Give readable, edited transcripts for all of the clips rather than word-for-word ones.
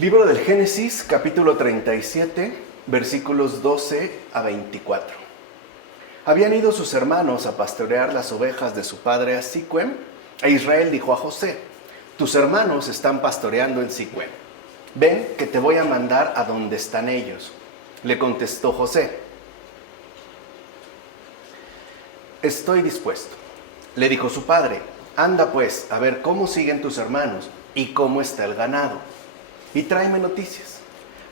Libro del Génesis, capítulo 37, versículos 12 a 24. Habían ido sus hermanos a pastorear las ovejas de su padre a Siquem, e Israel dijo a José: tus hermanos están pastoreando en Siquem. Ven, que te voy a mandar a donde están ellos. Le contestó José: estoy dispuesto. Le dijo su padre: anda pues a ver cómo siguen tus hermanos y cómo está el ganado, y tráeme noticias.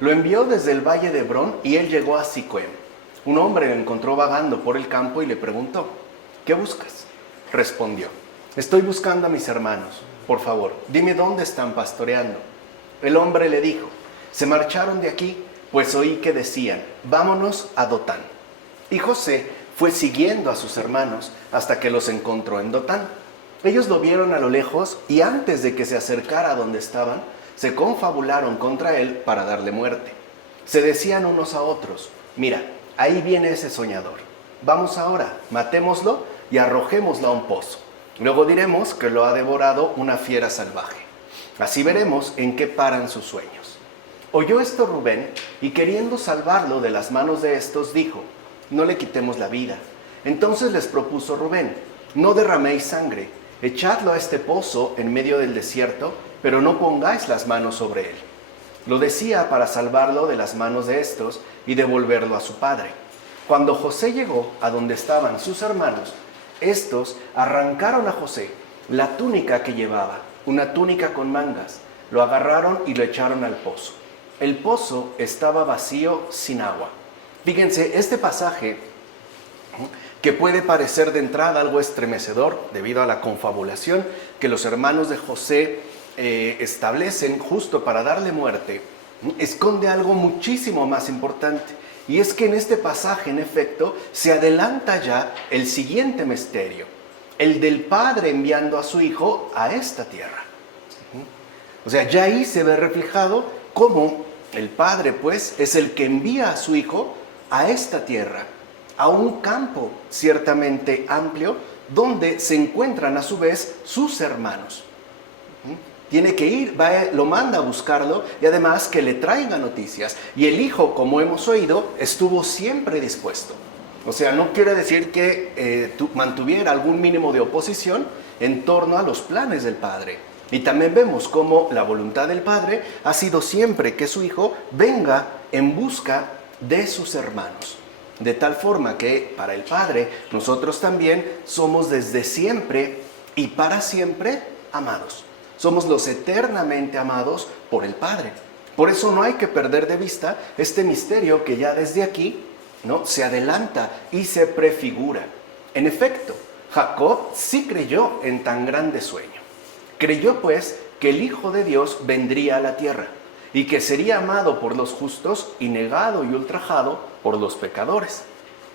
Lo envió desde el valle de Hebrón y él llegó a Siquem. Un hombre lo encontró vagando por el campo y le preguntó: ¿qué buscas? Respondió: estoy buscando a mis hermanos. Por favor, dime dónde están pastoreando. El hombre le dijo: se marcharon de aquí, pues oí que decían: vámonos a Dotán. Y José fue siguiendo a sus hermanos hasta que los encontró en Dotán. Ellos lo vieron a lo lejos y antes de que se acercara a donde estaban, se confabularon contra él para darle muerte. Se decían unos a otros: mira, ahí viene ese soñador. Vamos ahora, matémoslo y arrojémoslo a un pozo. Luego diremos que lo ha devorado una fiera salvaje. Así veremos en qué paran sus sueños. Oyó esto Rubén, y queriendo salvarlo de las manos de estos, dijo: no le quitemos la vida. Entonces les propuso Rubén: no derraméis sangre, echadlo a este pozo en medio del desierto, pero no pongáis las manos sobre él. Lo decía para salvarlo de las manos de estos y devolverlo a su padre. Cuando José llegó a donde estaban sus hermanos, estos arrancaron a José la túnica que llevaba, una túnica con mangas. Lo agarraron y lo echaron al pozo. El pozo estaba vacío, sin agua. Fíjense, este pasaje, que puede parecer de entrada algo estremecedor debido a la confabulación que los hermanos de José establecen justo para darle muerte, esconde algo muchísimo más importante. Y es que en este pasaje, en efecto, se adelanta ya el siguiente misterio, el del padre enviando a su hijo a esta tierra. O sea, ya ahí se ve reflejado cómo el padre, pues, es el que envía a su hijo a esta tierra, a un campo ciertamente amplio, donde se encuentran a su vez sus hermanos. Tiene que ir, lo manda a buscarlo y además que le traiga noticias. Y el hijo, como hemos oído, estuvo siempre dispuesto. O sea, no quiere decir que mantuviera algún mínimo de oposición en torno a los planes del padre. Y también vemos cómo la voluntad del padre ha sido siempre que su hijo venga en busca de sus hermanos. De tal forma que para el padre nosotros también somos desde siempre y para siempre amados. Somos los eternamente amados por el Padre. Por eso no hay que perder de vista este misterio que ya desde aquí, ¿no?, se adelanta y se prefigura. En efecto, Jacob sí creyó en tan grande sueño. Creyó pues que el Hijo de Dios vendría a la tierra y que sería amado por los justos y negado y ultrajado por los pecadores.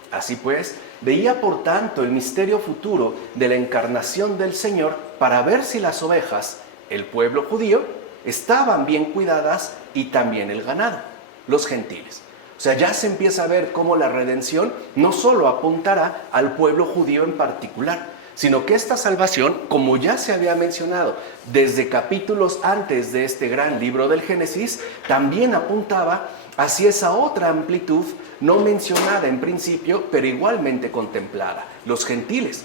Así pues, veía por tanto el misterio futuro de la encarnación del Señor para ver si las ovejas, el pueblo judío, estaban bien cuidadas y también el ganado, los gentiles. O sea, ya se empieza a ver cómo la redención no solo apuntará al pueblo judío en particular, sino que esta salvación, como ya se había mencionado desde capítulos antes de este gran libro del Génesis, también apuntaba hacia esa otra amplitud no mencionada en principio, pero igualmente contemplada, los gentiles,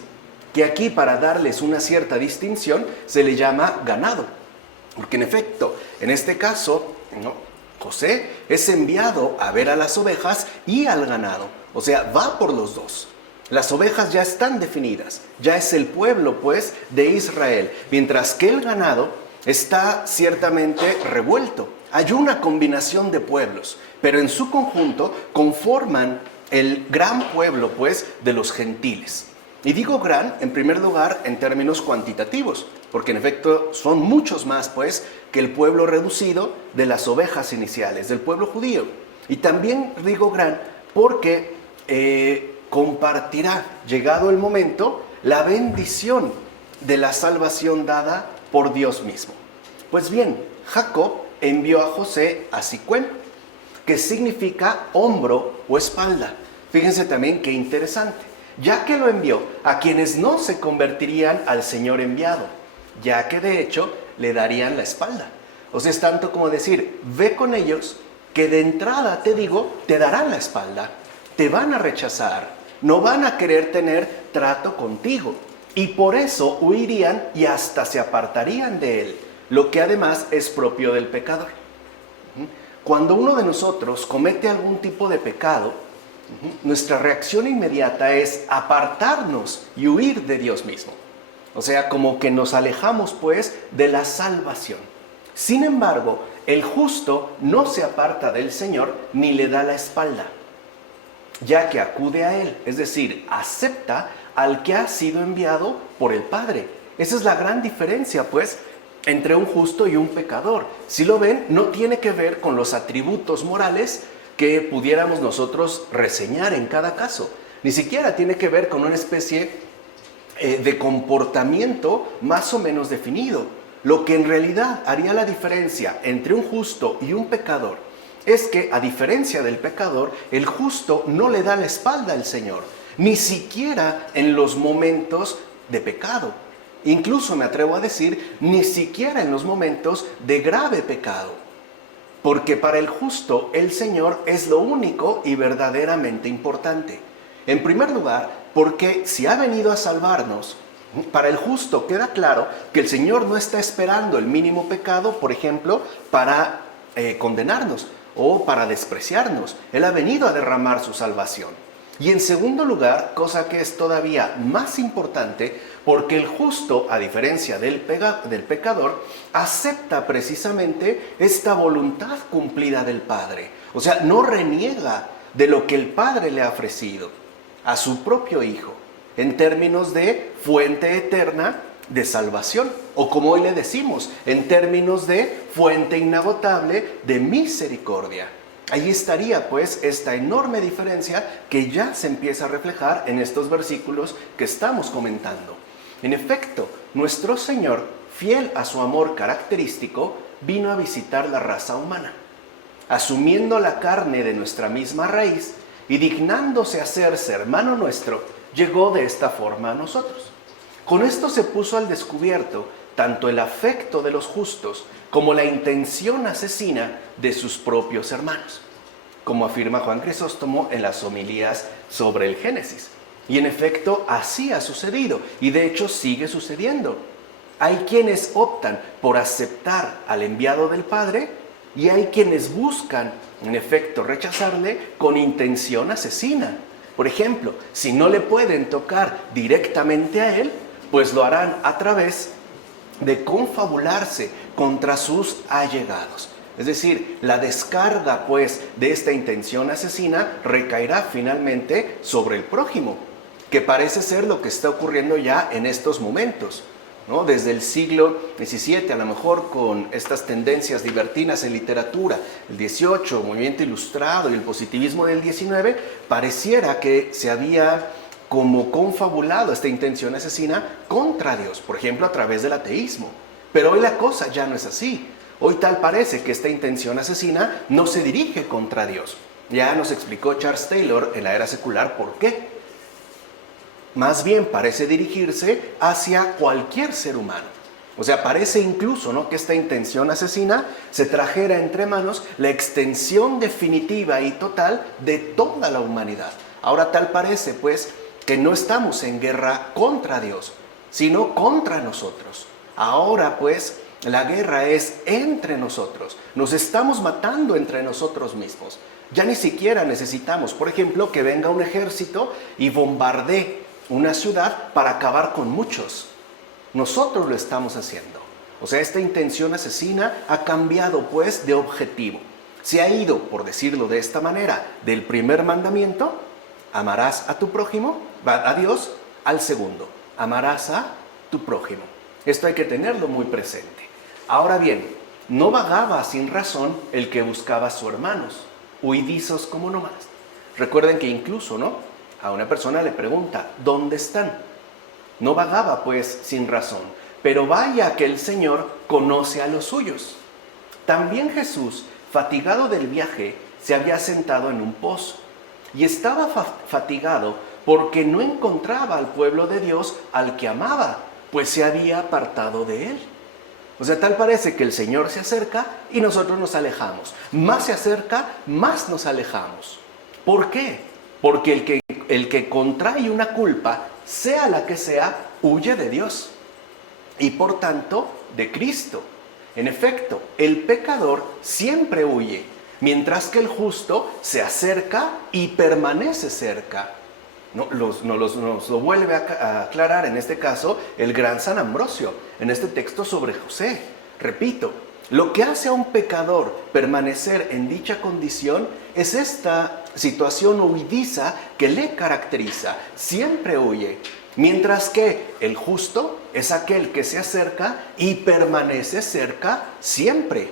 que aquí, para darles una cierta distinción, se le llama ganado. Porque en efecto, en este caso, ¿no?, José es enviado a ver a las ovejas y al ganado. O sea, va por los dos. Las ovejas ya están definidas, ya es el pueblo, pues, de Israel, mientras que el ganado está ciertamente revuelto. Hay una combinación de pueblos, pero en su conjunto conforman el gran pueblo, pues, de los gentiles. Y digo gran, en primer lugar, en términos cuantitativos, porque en efecto son muchos más, pues, que el pueblo reducido de las ovejas iniciales, del pueblo judío. Y también digo gran porque compartirá, llegado el momento, la bendición de la salvación dada por Dios mismo. Pues bien, Jacob envió a José a Siquem, que significa hombro o espalda. Fíjense también qué interesante. Ya que lo envió a quienes no se convertirían al Señor enviado, ya que de hecho le darían la espalda. O sea, es tanto como decir, ve con ellos que de entrada, te digo, te darán la espalda, te van a rechazar, no van a querer tener trato contigo. Y por eso huirían y hasta se apartarían de él, lo que además es propio del pecador. Cuando uno de nosotros comete algún tipo de pecado, nuestra reacción inmediata es apartarnos y huir de Dios mismo. O sea, como que nos alejamos pues de la salvación. Sin embargo, el justo no se aparta del Señor ni le da la espalda, ya que acude a Él, es decir, acepta al que ha sido enviado por el Padre. Esa es la gran diferencia pues entre un justo y un pecador. Si lo ven, no tiene que ver con los atributos morales que pudiéramos nosotros reseñar en cada caso. Ni siquiera tiene que ver con una especie de comportamiento más o menos definido. Lo que en realidad haría la diferencia entre un justo y un pecador es que, a diferencia del pecador, el justo no le da la espalda al Señor, ni siquiera en los momentos de pecado. Incluso me atrevo a decir, ni siquiera en los momentos de grave pecado. Porque para el justo, el Señor es lo único y verdaderamente importante. En primer lugar, porque si ha venido a salvarnos, para el justo queda claro que el Señor no está esperando el mínimo pecado, por ejemplo, para condenarnos o para despreciarnos. Él ha venido a derramar su salvación. Y en segundo lugar, cosa que es todavía más importante, porque el justo, a diferencia del pecador, acepta precisamente esta voluntad cumplida del Padre. O sea, no reniega de lo que el Padre le ha ofrecido a su propio Hijo, en términos de fuente eterna de salvación, o como hoy le decimos, en términos de fuente inagotable de misericordia. Allí estaría pues esta enorme diferencia que ya se empieza a reflejar en estos versículos que estamos comentando. En efecto, nuestro Señor, fiel a su amor característico, vino a visitar la raza humana, asumiendo la carne de nuestra misma raíz y dignándose hacerse hermano nuestro, llegó de esta forma a nosotros. Con esto se puso al descubierto tanto el afecto de los justos como la intención asesina de sus propios hermanos, como afirma Juan Crisóstomo en las homilías sobre el Génesis. Y en efecto así ha sucedido, y de hecho sigue sucediendo. Hay quienes optan por aceptar al enviado del Padre, y hay quienes buscan, en efecto, rechazarle con intención asesina. Por ejemplo, si no le pueden tocar directamente a él, pues lo harán a través de confabularse contra sus allegados. Es decir, la descarga pues de esta intención asesina recaerá finalmente sobre el prójimo, que parece ser lo que está ocurriendo ya en estos momentos, ¿no? Desde el siglo XVII, a lo mejor con estas tendencias libertinas en literatura, el XVIII, movimiento ilustrado y el positivismo del XIX, pareciera que se había como confabulado esta intención asesina contra Dios, por ejemplo, a través del ateísmo. Pero hoy la cosa ya no es así. Hoy tal parece que esta intención asesina no se dirige contra Dios. Ya nos explicó Charles Taylor en la era secular por qué. Más bien parece dirigirse hacia cualquier ser humano. O sea, parece incluso, ¿no?, que esta intención asesina se trajera entre manos la extensión definitiva y total de toda la humanidad. Ahora tal parece, pues, que no estamos en guerra contra Dios, sino contra nosotros. Ahora, pues, la guerra es entre nosotros. Nos estamos matando entre nosotros mismos. Ya ni siquiera necesitamos, por ejemplo, que venga un ejército y bombardee una ciudad para acabar con muchos. Nosotros lo estamos haciendo. O sea, esta intención asesina ha cambiado, pues, de objetivo. Se ha ido, por decirlo de esta manera, del primer mandamiento, amarás a tu prójimo, a Dios, al segundo, amarás a tu prójimo. Esto hay que tenerlo muy presente. Ahora bien, no vagaba sin razón el que buscaba a sus hermanos, huidizos como nómadas. Recuerden que incluso, ¿no?, a una persona le pregunta, ¿dónde están? No vagaba pues sin razón, pero vaya que el Señor conoce a los suyos. También Jesús, fatigado del viaje, se había sentado en un pozo y estaba fatigado porque no encontraba al pueblo de Dios al que amaba, pues se había apartado de él. O sea, tal parece que el Señor se acerca y nosotros nos alejamos. Más se acerca, más nos alejamos. ¿Por qué? Porque el que contrae una culpa, sea la que sea, huye de Dios. Y por tanto, de Cristo. En efecto, el pecador siempre huye, mientras que el justo se acerca y permanece cerca. Nos lo vuelve a aclarar en este caso el gran San Ambrosio, en este texto sobre José. Repito, lo que hace a un pecador permanecer en dicha condición es esta situación huidiza que le caracteriza. Siempre huye, mientras que el justo es aquel que se acerca y permanece cerca siempre,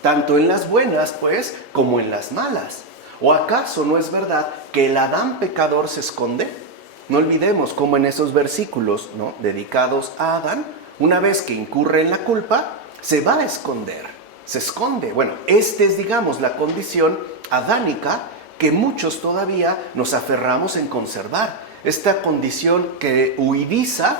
tanto en las buenas, pues, como en las malas. ¿O acaso no es verdad que el Adán pecador se esconde? No olvidemos cómo en esos versículos, ¿no?, dedicados a Adán, una vez que incurre en la culpa, se va a esconder, se esconde. Bueno, esta es, digamos, la condición adánica que muchos todavía nos aferramos en conservar. Esta condición que huidiza,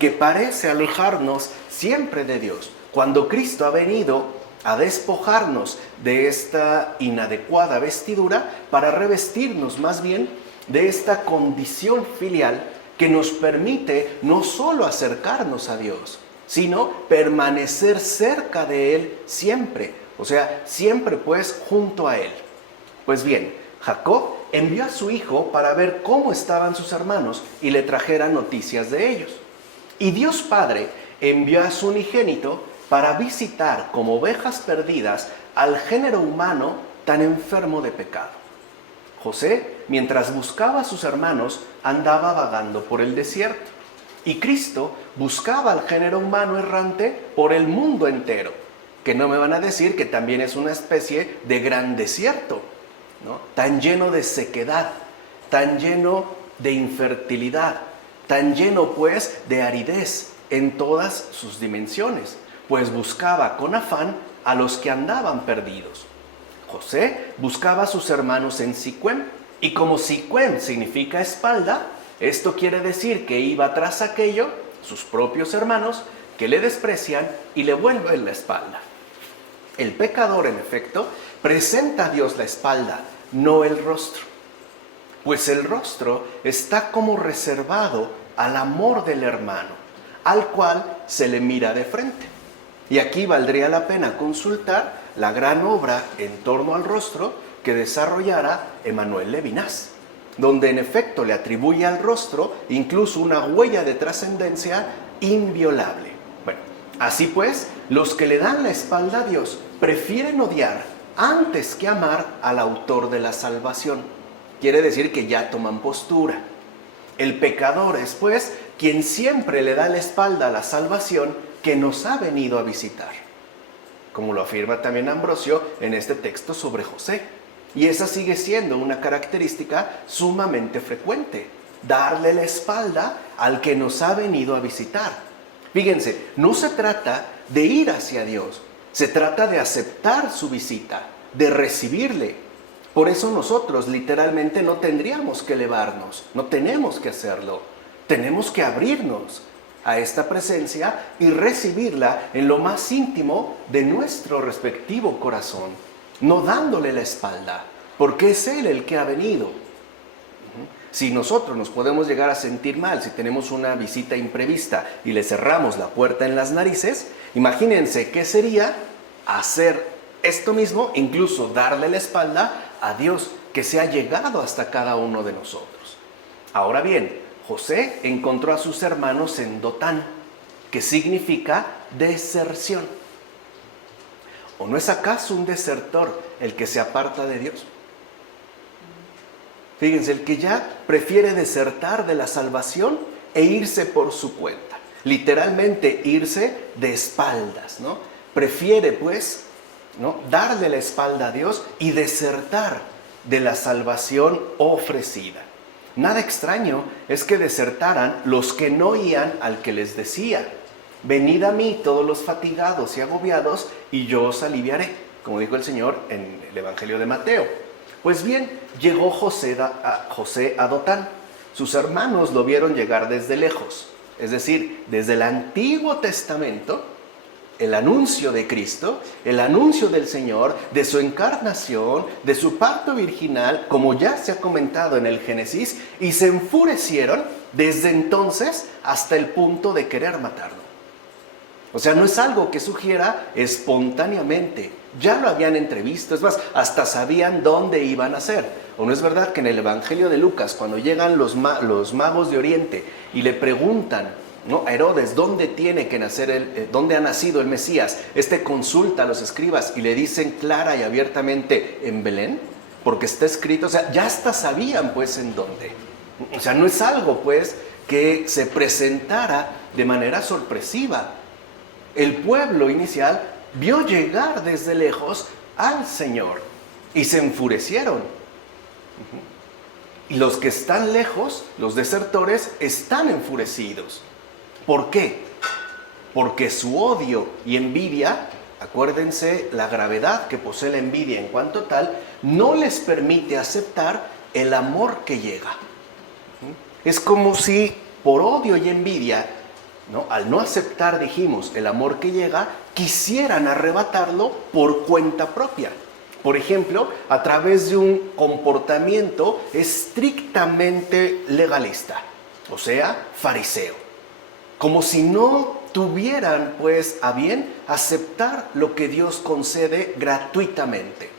que parece alejarnos siempre de Dios. Cuando Cristo ha venido a despojarnos de esta inadecuada vestidura para revestirnos más bien de esta condición filial que nos permite no solo acercarnos a Dios, sino permanecer cerca de Él siempre, o sea, siempre pues junto a Él. Pues bien, Jacob envió a su hijo para ver cómo estaban sus hermanos y le trajera noticias de ellos. Y Dios Padre envió a su unigénito para visitar como ovejas perdidas al género humano tan enfermo de pecado. José, mientras buscaba a sus hermanos, andaba vagando por el desierto. Y Cristo buscaba al género humano errante por el mundo entero. Que no me van a decir que también es una especie de gran desierto, ¿no?, tan lleno de sequedad, tan lleno de infertilidad, tan lleno pues de aridez en todas sus dimensiones. Pues buscaba con afán a los que andaban perdidos. José buscaba a sus hermanos en Siquem, y como Siquem significa espalda, esto quiere decir que iba tras aquello, sus propios hermanos, que le desprecian y le vuelven la espalda. El pecador, en efecto, presenta a Dios la espalda, no el rostro. Pues el rostro está como reservado al amor del hermano, al cual se le mira de frente. Y aquí valdría la pena consultar la gran obra en torno al rostro que desarrollara Emmanuel Levinas, donde en efecto le atribuye al rostro incluso una huella de trascendencia inviolable. Bueno, así pues, los que le dan la espalda a Dios prefieren odiar antes que amar al autor de la salvación. Quiere decir que ya toman postura. El pecador es pues quien siempre le da la espalda a la salvación que nos ha venido a visitar, como lo afirma también Ambrosio en este texto sobre José. Y esa sigue siendo una característica sumamente frecuente, darle la espalda al que nos ha venido a visitar. Fíjense, no se trata de ir hacia Dios, se trata de aceptar su visita, de recibirle. Por eso nosotros literalmente no tendríamos que elevarnos, no tenemos que hacerlo, tenemos que abrirnos a esta presencia y recibirla en lo más íntimo de nuestro respectivo corazón, no dándole la espalda, porque es Él el que ha venido. Si nosotros nos podemos llegar a sentir mal si tenemos una visita imprevista y le cerramos la puerta en las narices, imagínense qué sería hacer esto mismo, incluso darle la espalda a Dios que se ha llegado hasta cada uno de nosotros. Ahora bien, José encontró a sus hermanos en Dotán, que significa deserción. ¿O no es acaso un desertor el que se aparta de Dios? Fíjense, el que ya prefiere desertar de la salvación e irse por su cuenta. Literalmente irse de espaldas, ¿no? Prefiere pues, ¿no?, darle la espalda a Dios y desertar de la salvación ofrecida. Nada extraño es que desertaran los que no oían al que les decía: venid a mí todos los fatigados y agobiados, y yo os aliviaré, como dijo el Señor en el Evangelio de Mateo. Pues bien, llegó José a Dotán. Sus hermanos lo vieron llegar desde lejos, es decir, desde el Antiguo Testamento. el anuncio de Cristo, el anuncio del Señor, de su encarnación, de su parto virginal, como ya se ha comentado en el Génesis, y se enfurecieron desde entonces hasta el punto de querer matarlo. O sea, no es algo que sugiera espontáneamente. Ya lo habían entrevisto, es más, hasta sabían dónde iban a ser. ¿O no es verdad que en el Evangelio de Lucas, cuando llegan los magos de Oriente y le preguntan, ¿no?, a Herodes, ¿dónde tiene que nacer dónde ha nacido el Mesías? Consulta a los escribas y le dicen clara y abiertamente, en Belén, porque está escrito, o sea, ya hasta sabían pues en dónde. O sea, no es algo pues que se presentara de manera sorpresiva. El pueblo inicial vio llegar desde lejos al Señor y se enfurecieron. Y los que están lejos, los desertores, están enfurecidos. ¿Por qué? Porque su odio y envidia, acuérdense la gravedad que posee la envidia en cuanto tal, no les permite aceptar el amor que llega. Es como si por odio y envidia, ¿no?, al no aceptar, dijimos, el amor que llega, quisieran arrebatarlo por cuenta propia. Por ejemplo, a través de un comportamiento estrictamente legalista, o sea, fariseo. Como si no tuvieran, pues, a bien aceptar lo que Dios concede gratuitamente,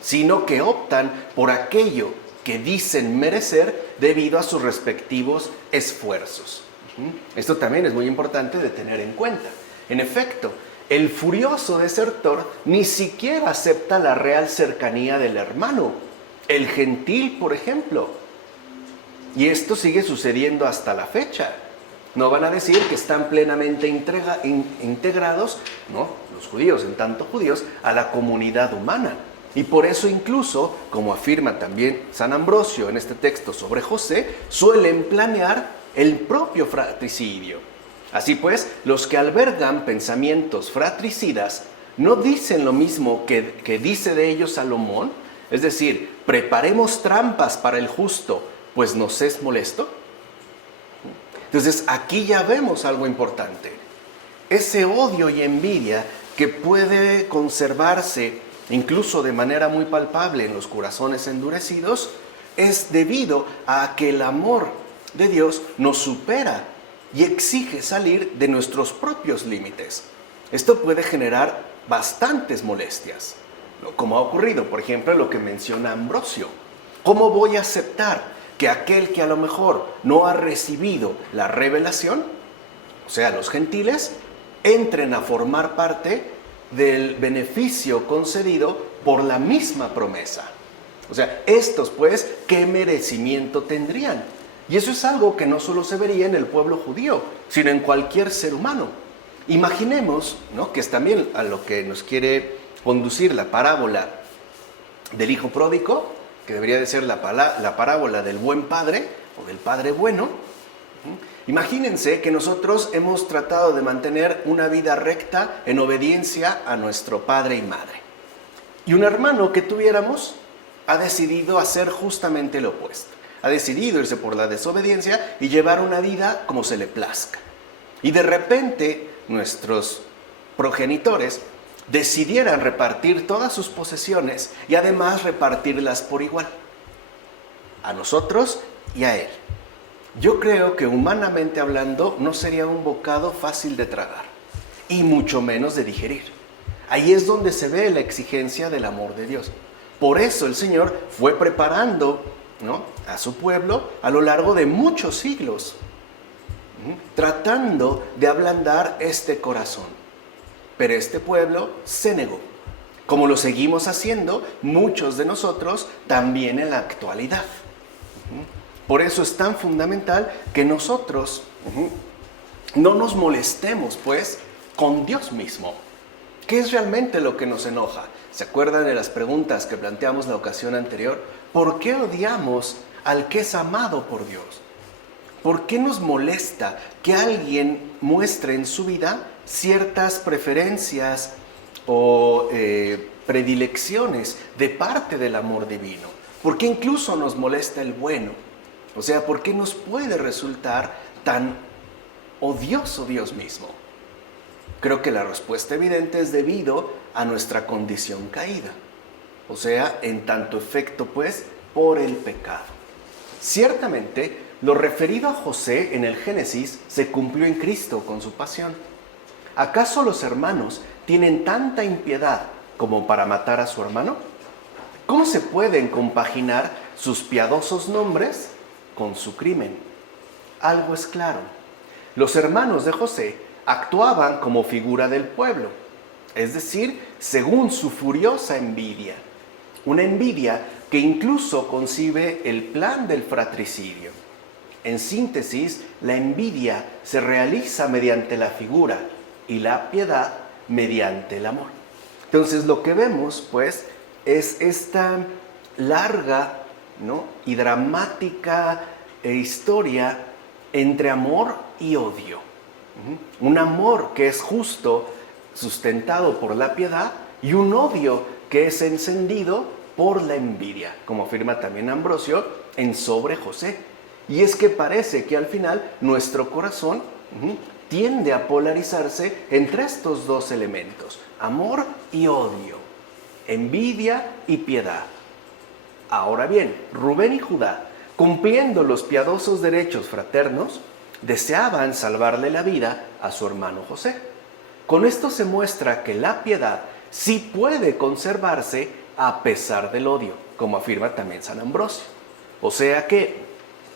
sino que optan por aquello que dicen merecer debido a sus respectivos esfuerzos. Esto también es muy importante de tener en cuenta. En efecto, el furioso desertor ni siquiera acepta la real cercanía del hermano, el gentil, por ejemplo. Y esto sigue sucediendo hasta la fecha. No van a decir que están plenamente integrados, ¿no?, los judíos, en tanto judíos, a la comunidad humana. Y por eso incluso, como afirma también San Ambrosio en este texto sobre José, suelen planear el propio fratricidio. Así pues, los que albergan pensamientos fratricidas no dicen lo mismo que dice de ellos Salomón, es decir, preparemos trampas para el justo, pues nos es molesto. Entonces, aquí ya vemos algo importante. Ese odio y envidia que puede conservarse incluso de manera muy palpable en los corazones endurecidos, es debido a que el amor de Dios nos supera y exige salir de nuestros propios límites. Esto puede generar bastantes molestias, ¿no?, como ha ocurrido, por ejemplo, lo que menciona Ambrosio. ¿Cómo voy a aceptar que aquel que a lo mejor no ha recibido la revelación, o sea, los gentiles, entren a formar parte del beneficio concedido por la misma promesa? O sea, estos pues, ¿qué merecimiento tendrían? Y eso es algo que no solo se vería en el pueblo judío, sino en cualquier ser humano. Imaginemos, ¿no?, que es también a lo que nos quiere conducir la parábola del hijo pródigo, que debería de ser la parábola del buen padre o del padre bueno. Imagínense que nosotros hemos tratado de mantener una vida recta en obediencia a nuestro padre y madre. Y un hermano que tuviéramos ha decidido hacer justamente lo opuesto. Ha decidido irse por la desobediencia y llevar una vida como se le plazca. Y de repente nuestros progenitores decidieran repartir todas sus posesiones y además repartirlas por igual, a nosotros y a él. Yo creo que humanamente hablando no sería un bocado fácil de tragar y mucho menos de digerir. Ahí es donde se ve la exigencia del amor de Dios. Por eso el Señor fue preparando, ¿no?, a su pueblo a lo largo de muchos siglos, tratando de ablandar este corazón. Pero este pueblo se negó, como lo seguimos haciendo muchos de nosotros también en la actualidad. Por eso es tan fundamental que nosotros no nos molestemos, pues, con Dios mismo. ¿Qué es realmente lo que nos enoja? ¿Se acuerdan de las preguntas que planteamos la ocasión anterior? ¿Por qué odiamos al que es amado por Dios? ¿Por qué nos molesta que alguien muestre en su vida ciertas preferencias o predilecciones de parte del amor divino? ¿Por qué incluso nos molesta el bueno? O sea, ¿por qué nos puede resultar tan odioso Dios mismo? Creo que la respuesta evidente es debido a nuestra condición caída. O sea, en tanto efecto, pues, por el pecado. Ciertamente, lo referido a José en el Génesis se cumplió en Cristo con su pasión. ¿Acaso los hermanos tienen tanta impiedad como para matar a su hermano? ¿Cómo se pueden compaginar sus piadosos nombres con su crimen? Algo es claro. Los hermanos de José actuaban como figura del pueblo, es decir, según su furiosa envidia. Una envidia que incluso concibe el plan del fratricidio. En síntesis, la envidia se realiza mediante la figura y la piedad mediante el amor. Entonces lo que vemos, pues, es esta larga, ¿no?, y dramática historia entre amor y odio. Un amor que es justo, sustentado por la piedad, y un odio que es encendido por la envidia, como afirma también Ambrosio en Sobre José. Y es que parece que al final nuestro corazón tiende a polarizarse entre estos dos elementos, amor y odio, envidia y piedad. Ahora bien, Rubén y Judá, cumpliendo los piadosos derechos fraternos, deseaban salvarle la vida a su hermano José. Con esto se muestra que la piedad sí puede conservarse a pesar del odio, como afirma también San Ambrosio. O sea que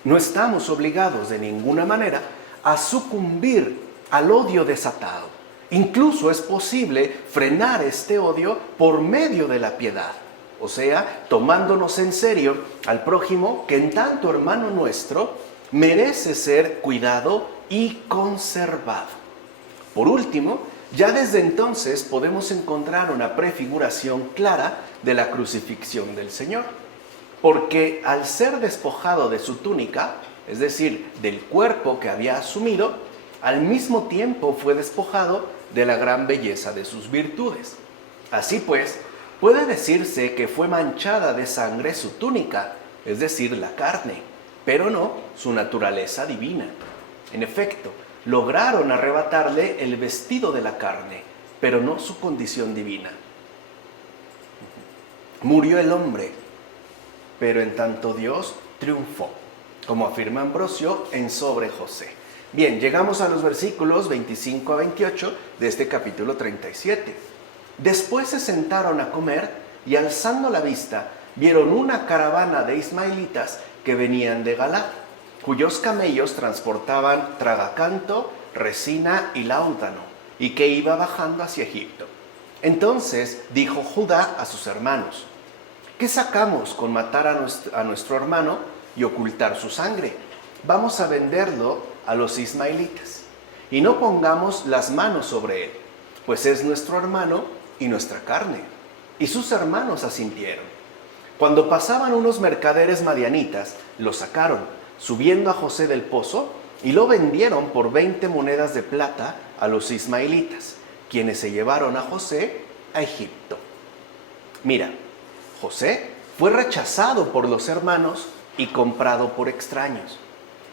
no estamos obligados de ninguna manera a sucumbir al odio desatado. Incluso es posible frenar este odio por medio de la piedad. O sea, tomándonos en serio al prójimo que en tanto hermano nuestro merece ser cuidado y conservado. Por último, ya desde entonces podemos encontrar una prefiguración clara de la crucifixión del Señor, porque al ser despojado de su túnica, es decir, del cuerpo que había asumido, al mismo tiempo fue despojado de la gran belleza de sus virtudes. Así pues, puede decirse que fue manchada de sangre su túnica, es decir, la carne, pero no su naturaleza divina. En efecto, lograron arrebatarle el vestido de la carne, pero no su condición divina. Murió el hombre, pero en tanto Dios triunfó, como afirma Ambrosio en Sobre José. Bien, llegamos a los versículos 25 a 28 de este capítulo 37. Después se sentaron a comer y alzando la vista, vieron una caravana de ismaelitas que venían de Galaad, cuyos camellos transportaban tragacanto, resina y láudano, y que iba bajando hacia Egipto. Entonces dijo Judá a sus hermanos: ¿qué sacamos con matar a nuestro hermano y ocultar su sangre? Vamos a venderlo a los ismaelitas, y no pongamos las manos sobre él, pues es nuestro hermano y nuestra carne. Y sus hermanos asintieron. Cuando pasaban unos mercaderes madianitas, lo sacaron, subiendo a José del pozo, y lo vendieron por 20 monedas de plata a los ismaelitas, quienes se llevaron a José a Egipto. Mira, José fue rechazado por los hermanos y comprado por extraños.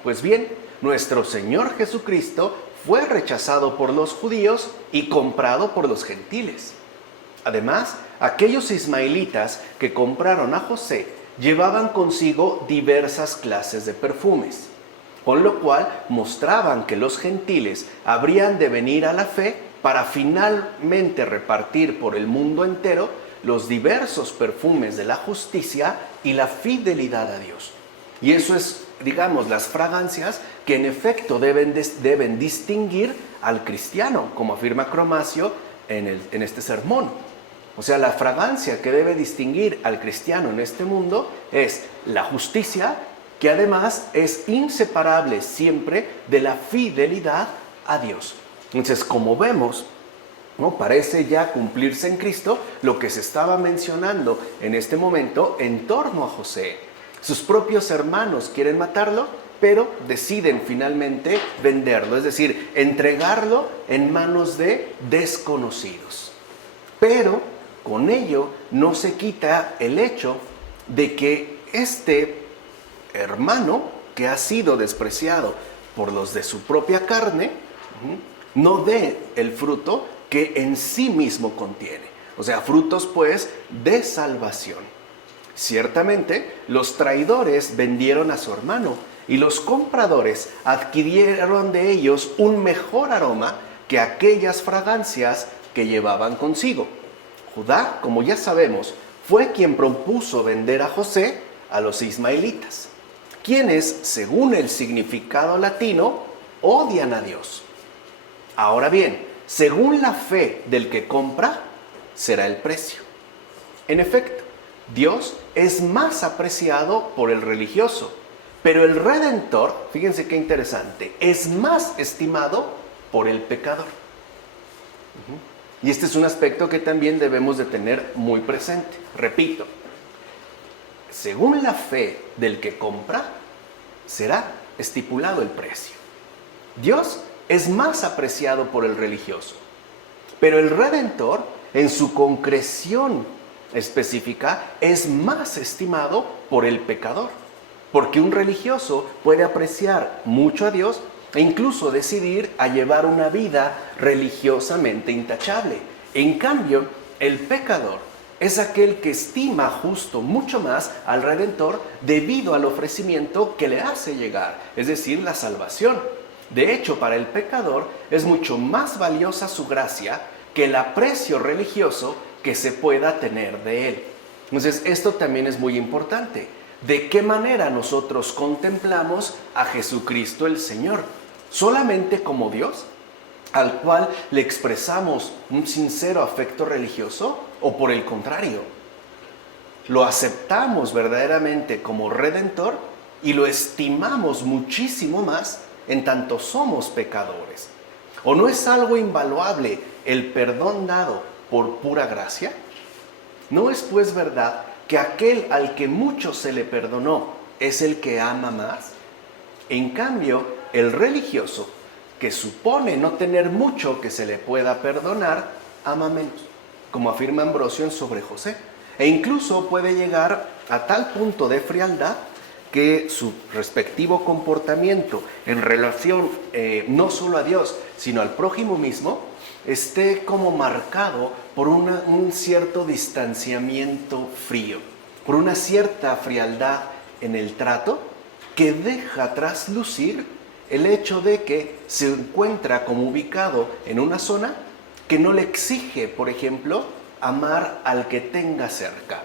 Pues bien, nuestro Señor Jesucristo fue rechazado por los judíos y comprado por los gentiles. Además, aquellos ismaelitas que compraron a José llevaban consigo diversas clases de perfumes, con lo cual mostraban que los gentiles habrían de venir a la fe para finalmente repartir por el mundo entero los diversos perfumes de la justicia y la fidelidad a Dios. Y eso es, digamos, las fragancias que en efecto deben distinguir al cristiano, como afirma Cromacio en este sermón. O sea, la fragancia que debe distinguir al cristiano en este mundo es la justicia, que además es inseparable siempre de la fidelidad a Dios. Entonces, como vemos, ¿no?, parece ya cumplirse en Cristo lo que se estaba mencionando en este momento en torno a José. Sus propios hermanos quieren matarlo, pero deciden finalmente venderlo, es decir, entregarlo en manos de desconocidos. Pero con ello no se quita el hecho de que este hermano, que ha sido despreciado por los de su propia carne, no dé el fruto que en sí mismo contiene. O sea, frutos pues de salvación. Ciertamente, los traidores vendieron a su hermano y los compradores adquirieron de ellos un mejor aroma que aquellas fragancias que llevaban consigo. Judá, como ya sabemos, fue quien propuso vender a José a los ismaelitas, quienes, según el significado latino, odian a Dios. Ahora bien, según la fe del que compra, será el precio. En efecto, Dios es más apreciado por el religioso, pero el Redentor, fíjense qué interesante, es más estimado por el pecador. Y este es un aspecto que también debemos de tener muy presente. Repito, según la fe del que compra, será estipulado el precio. Dios es más apreciado por el religioso, pero el Redentor, en su concreción específica, es más estimado por el pecador, porque un religioso puede apreciar mucho a Dios e incluso decidir a llevar una vida religiosamente intachable. En cambio, el pecador es aquel que estima justo mucho más al Redentor debido al ofrecimiento que le hace llegar, es decir, la salvación. De hecho, para el pecador es mucho más valiosa su gracia que el aprecio religioso que se pueda tener de él. Entonces, esto también es muy importante. ¿De qué manera nosotros contemplamos a Jesucristo el Señor? ¿Solamente como Dios, al cual le expresamos un sincero afecto religioso? ¿O por el contrario, lo aceptamos verdaderamente como Redentor y lo estimamos muchísimo más en tanto somos pecadores? ¿O no es algo invaluable el perdón dado por pura gracia? ¿No es pues verdad que aquel al que mucho se le perdonó es el que ama más? En cambio, el religioso, que supone no tener mucho que se le pueda perdonar, ama menos, como afirma Ambrosio en Sobre José, e incluso puede llegar a tal punto de frialdad que su respectivo comportamiento en relación no solo a Dios, sino al prójimo mismo, esté como marcado por un cierto distanciamiento frío, por una cierta frialdad en el trato que deja traslucir el hecho de que se encuentra como ubicado en una zona que no le exige, por ejemplo, amar al que tenga cerca.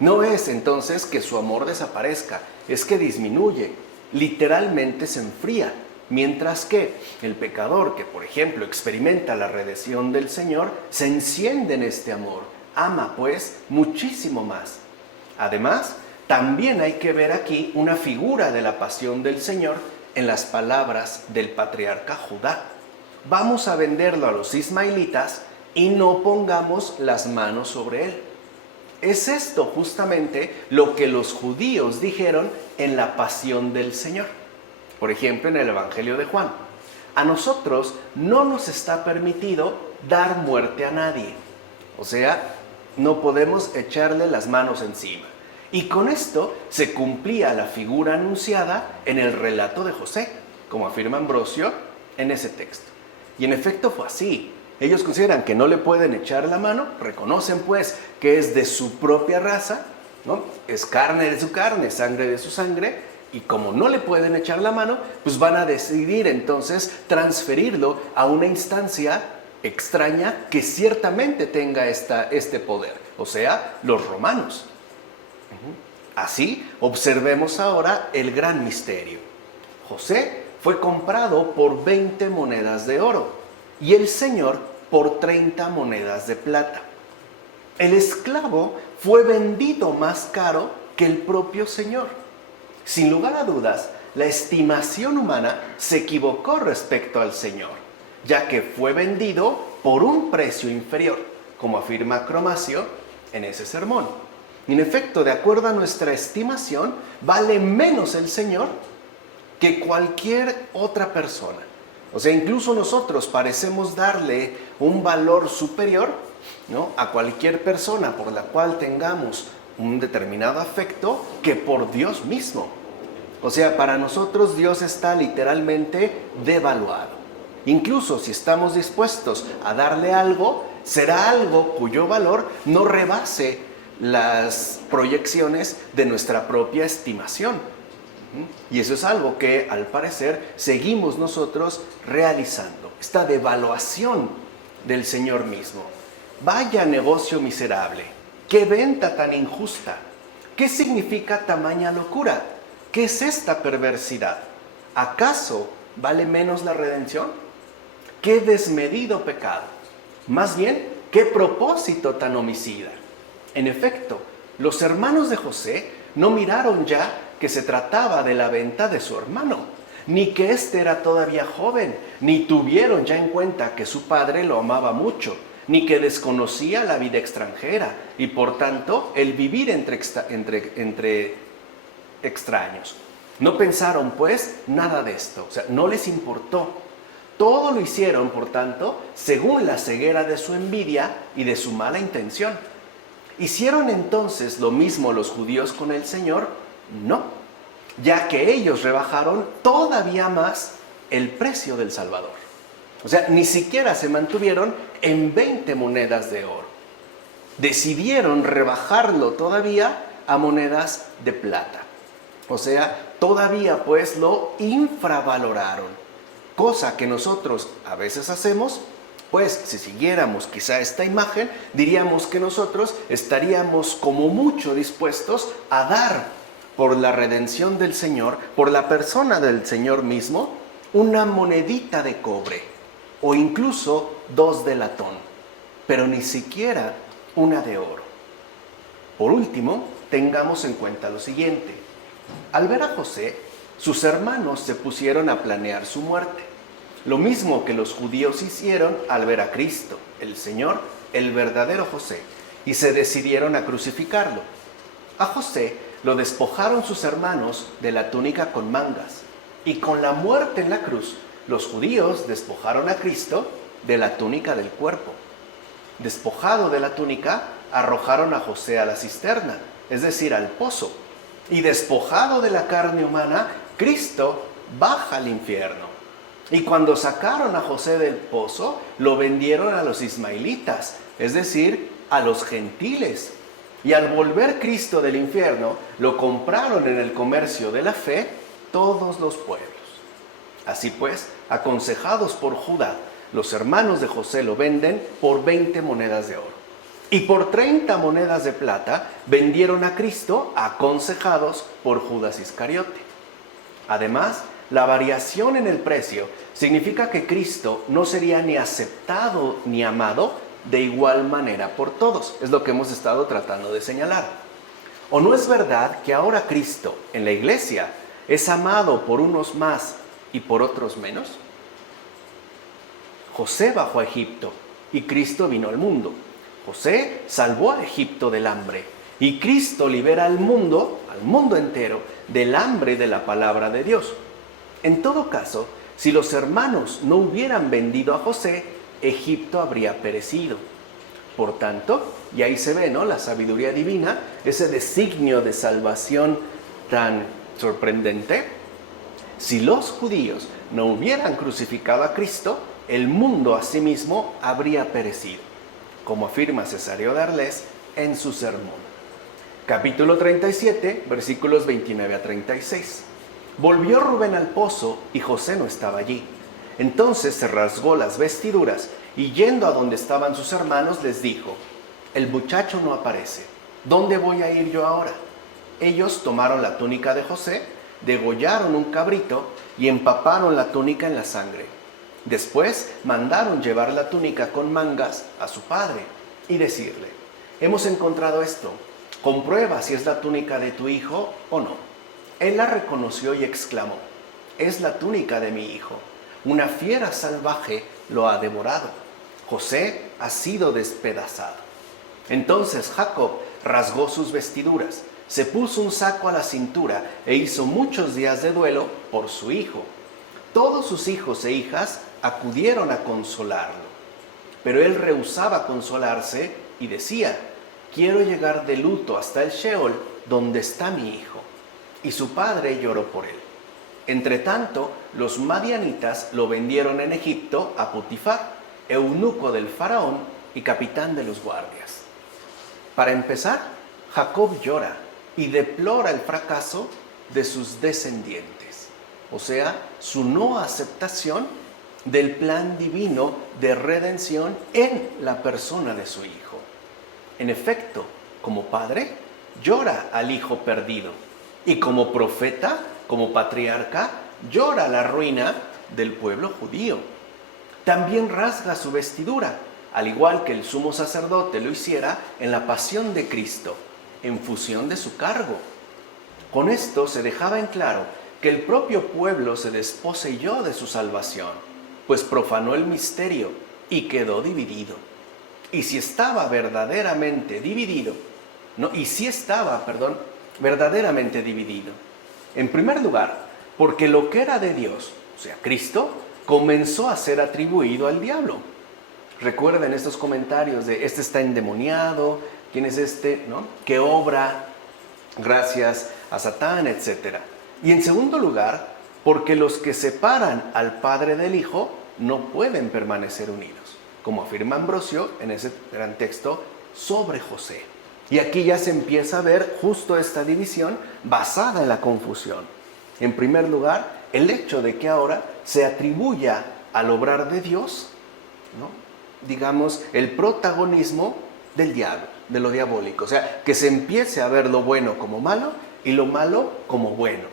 No es entonces que su amor desaparezca, es que disminuye, literalmente se enfría, mientras que el pecador que, por ejemplo, experimenta la redención del Señor, se enciende en este amor, ama pues muchísimo más. Además, también hay que ver aquí una figura de la pasión del Señor en las palabras del patriarca Judá. Vamos a venderlo a los ismaelitas y no pongamos las manos sobre él. Es esto justamente lo que los judíos dijeron en la pasión del Señor. Por ejemplo, en el Evangelio de Juan. A nosotros no nos está permitido dar muerte a nadie. O sea, no podemos echarle las manos encima. Y con esto se cumplía la figura anunciada en el relato de José, como afirma Ambrosio en ese texto. Y en efecto fue así. Ellos consideran que no le pueden echar la mano, reconocen pues que es de su propia raza, ¿no? Es carne de su carne, sangre de su sangre, y como no le pueden echar la mano, pues van a decidir entonces transferirlo a una instancia extraña que ciertamente tenga este poder, o sea, los romanos. Así, observemos ahora el gran misterio. José fue comprado por 20 monedas de oro y el Señor por 30 monedas de plata. El esclavo fue vendido más caro que el propio Señor. Sin lugar a dudas, la estimación humana se equivocó respecto al Señor, ya que fue vendido por un precio inferior, como afirma Cromacio en ese sermón. En efecto, de acuerdo a nuestra estimación, vale menos el Señor que cualquier otra persona. O sea, incluso nosotros parecemos darle un valor superior, ¿no?, a cualquier persona por la cual tengamos un determinado afecto que por Dios mismo. O sea, para nosotros Dios está literalmente devaluado. incluso si estamos dispuestos a darle algo, será algo cuyo valor no rebase las proyecciones de nuestra propia estimación. Y eso es algo que, al parecer, seguimos nosotros realizando. Esta devaluación del Señor mismo. Vaya negocio miserable. ¡Qué venta tan injusta! ¿Qué significa tamaña locura? ¿Qué es esta perversidad? ¿Acaso vale menos la redención? ¡Qué desmedido pecado! Más bien, ¡qué propósito tan homicida! En efecto, los hermanos de José no miraron ya que se trataba de la venta de su hermano, ni que éste era todavía joven, ni tuvieron ya en cuenta que su padre lo amaba mucho, ni que desconocía la vida extranjera y por tanto el vivir entre extraños. No pensaron pues nada de esto, o sea, no les importó. Todo lo hicieron, por tanto, según la ceguera de su envidia y de su mala intención. ¿Hicieron entonces lo mismo los judíos con el Señor? No, ya que ellos rebajaron todavía más el precio del Salvador. O sea, ni siquiera se mantuvieron en 20 monedas de oro. Decidieron rebajarlo todavía a monedas de plata. O sea, todavía pues lo infravaloraron. Cosa que nosotros a veces hacemos, pues si siguiéramos quizá esta imagen, diríamos que nosotros estaríamos como mucho dispuestos a dar por la redención del Señor, por la persona del Señor mismo, una monedita de cobre o incluso 2 de latón, pero ni siquiera una de oro. Por último, tengamos en cuenta lo siguiente. Al ver a José, sus hermanos se pusieron a planear su muerte, lo mismo que los judíos hicieron al ver a Cristo, el Señor, el verdadero José, y se decidieron a crucificarlo. A José lo despojaron sus hermanos de la túnica con mangas, y con la muerte en la cruz, los judíos despojaron a Cristo de la túnica del cuerpo. Despojado de la túnica, arrojaron a José a la cisterna, es decir, al pozo. Y despojado de la carne humana, Cristo baja al infierno. Y cuando sacaron a José del pozo, lo vendieron a los ismaelitas, es decir, a los gentiles. Y al volver Cristo del infierno, lo compraron en el comercio de la fe todos los pueblos. Así pues, aconsejados por Judá, los hermanos de José lo venden por 20 monedas de oro. Y por 30 monedas de plata vendieron a Cristo, aconsejados por Judas Iscariote. Además, la variación en el precio significa que Cristo no sería ni aceptado ni amado de igual manera por todos. Es lo que hemos estado tratando de señalar. ¿O no es verdad que ahora Cristo en la iglesia es amado por unos más y por otros menos? José bajó a Egipto y Cristo vino al mundo. José salvó a Egipto del hambre y Cristo libera al mundo entero, del hambre de la palabra de Dios. En todo caso, si los hermanos no hubieran vendido a José, Egipto habría perecido. Por tanto, y ahí se ve, ¿no?, la sabiduría divina, ese designio de salvación tan sorprendente. Si los judíos no hubieran crucificado a Cristo, el mundo asimismo habría perecido, como afirma Cesario de Arles en su sermón. Capítulo 37, versículos 29 a 36. Volvió Rubén al pozo y José no estaba allí. Entonces se rasgó las vestiduras y yendo a donde estaban sus hermanos les dijo: el muchacho no aparece, ¿dónde voy a ir yo ahora? Ellos tomaron la túnica de José, degollaron un cabrito y empaparon la túnica en la sangre. Después mandaron llevar la túnica con mangas a su padre y decirle: hemos encontrado esto, comprueba si es la túnica de tu hijo o no. Él la reconoció y exclamó: es la túnica de mi hijo. Una fiera salvaje lo ha devorado. José ha sido despedazado. Entonces Jacob rasgó sus vestiduras, se puso un saco a la cintura e hizo muchos días de duelo por su hijo. Todos sus hijos e hijas acudieron a consolarlo, pero él rehusaba consolarse y decía: quiero llegar de luto hasta el Sheol, donde está mi hijo. Y su padre lloró por él. Entretanto, los madianitas lo vendieron en Egipto a Potifar, eunuco del faraón y capitán de los guardias. Para empezar, Jacob llora y deplora el fracaso de sus descendientes, o sea, su no aceptación del plan divino de redención en la persona de su hijo. En efecto, como padre, llora al hijo perdido, y como profeta, como patriarca, llora la ruina del pueblo judío. También rasga su vestidura, al igual que el sumo sacerdote lo hiciera en la pasión de Cristo, en fusión de su cargo. Con esto se dejaba en claro que el propio pueblo se desposeyó de su salvación, pues profanó el misterio y quedó dividido. Y si estaba verdaderamente dividido, verdaderamente dividido. En primer lugar, porque lo que era de Dios, o sea, Cristo, comenzó a ser atribuido al diablo. Recuerden estos comentarios de este está endemoniado, quién es este, ¿no? Que obra gracias a Satán, etc. Y en segundo lugar, porque los que separan al Padre del Hijo no pueden permanecer unidos, como afirma Ambrosio en ese gran texto sobre José. Y aquí ya se empieza a ver justo esta división basada en la confusión. En primer lugar, el hecho de que ahora se atribuya al obrar de Dios, ¿no? Digamos, el protagonismo del diablo, de lo diabólico. O sea, que se empiece a ver lo bueno como malo y lo malo como bueno.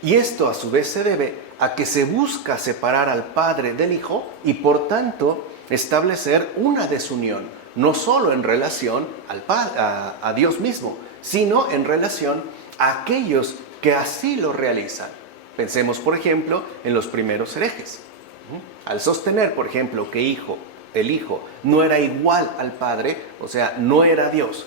Y esto a su vez se debe a que se busca separar al Padre del Hijo y por tanto establecer una desunión, no solo en relación a Dios mismo, sino en relación a aquellos que así lo realizan. Pensemos, por ejemplo, en los primeros herejes. Al sostener, por ejemplo, que el Hijo no era igual al Padre, o sea, no era Dios,